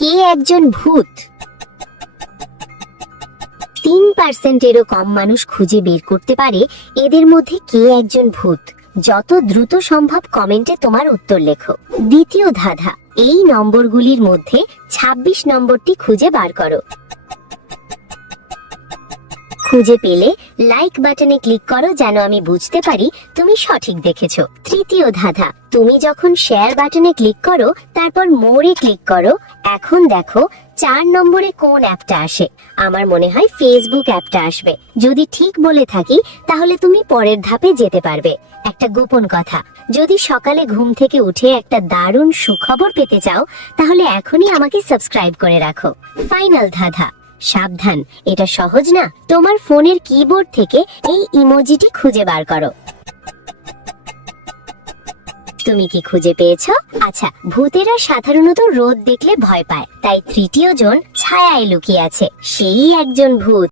কে একজন ভূত? 3%-এরও কম মানুষ খুঁজে বের করতে পারে এদের মধ্যে কে একজন ভূত। যত দ্রুত সম্ভব কমেন্টে তোমার উত্তর লেখো। দ্বিতীয় ধাঁধা, এই নম্বরগুলির মধ্যে 26 নম্বরটি খুঁজে বার করো। খুঁজে পেলে লাইক বাটনে ক্লিক করো যেন আমি বুঝতে পারি তুমি সঠিক দেখেছো। তৃতীয় ধাঁধা, তুমি যখন শেয়ার বাটনে ক্লিক করো তারপর মোরে ক্লিক করো, এখন দেখো 4 নম্বরে কোন অ্যাপটা আসে। আমার মনে হয় ফেসবুক অ্যাপটা আসবে। যদি ঠিক বলে থাকি তাহলে তুমি পরের ধাপে যেতে পারবে। একটা গোপন কথা, যদি সকালে ঘুম থেকে উঠে একটা দারুণ সুখবর পেতে চাও তাহলে এখনই আমাকে সাবস্ক্রাইব করে রাখো। ফাইনাল ধাঁধা, সাবধান, এটা সহজ না। তোমার ফোনের কিবোর্ড থেকে এই ইমোজিটি খুঁজে বার করো। তুমি কি খুঁজে পেয়েছো? আচ্ছা, ভূতেরা সাধারণত রোদ দেখলে ভয় পায়, তাই তৃতীয় জন ছায়ায় লুকিয়ে আছে, সেই একজন ভূত।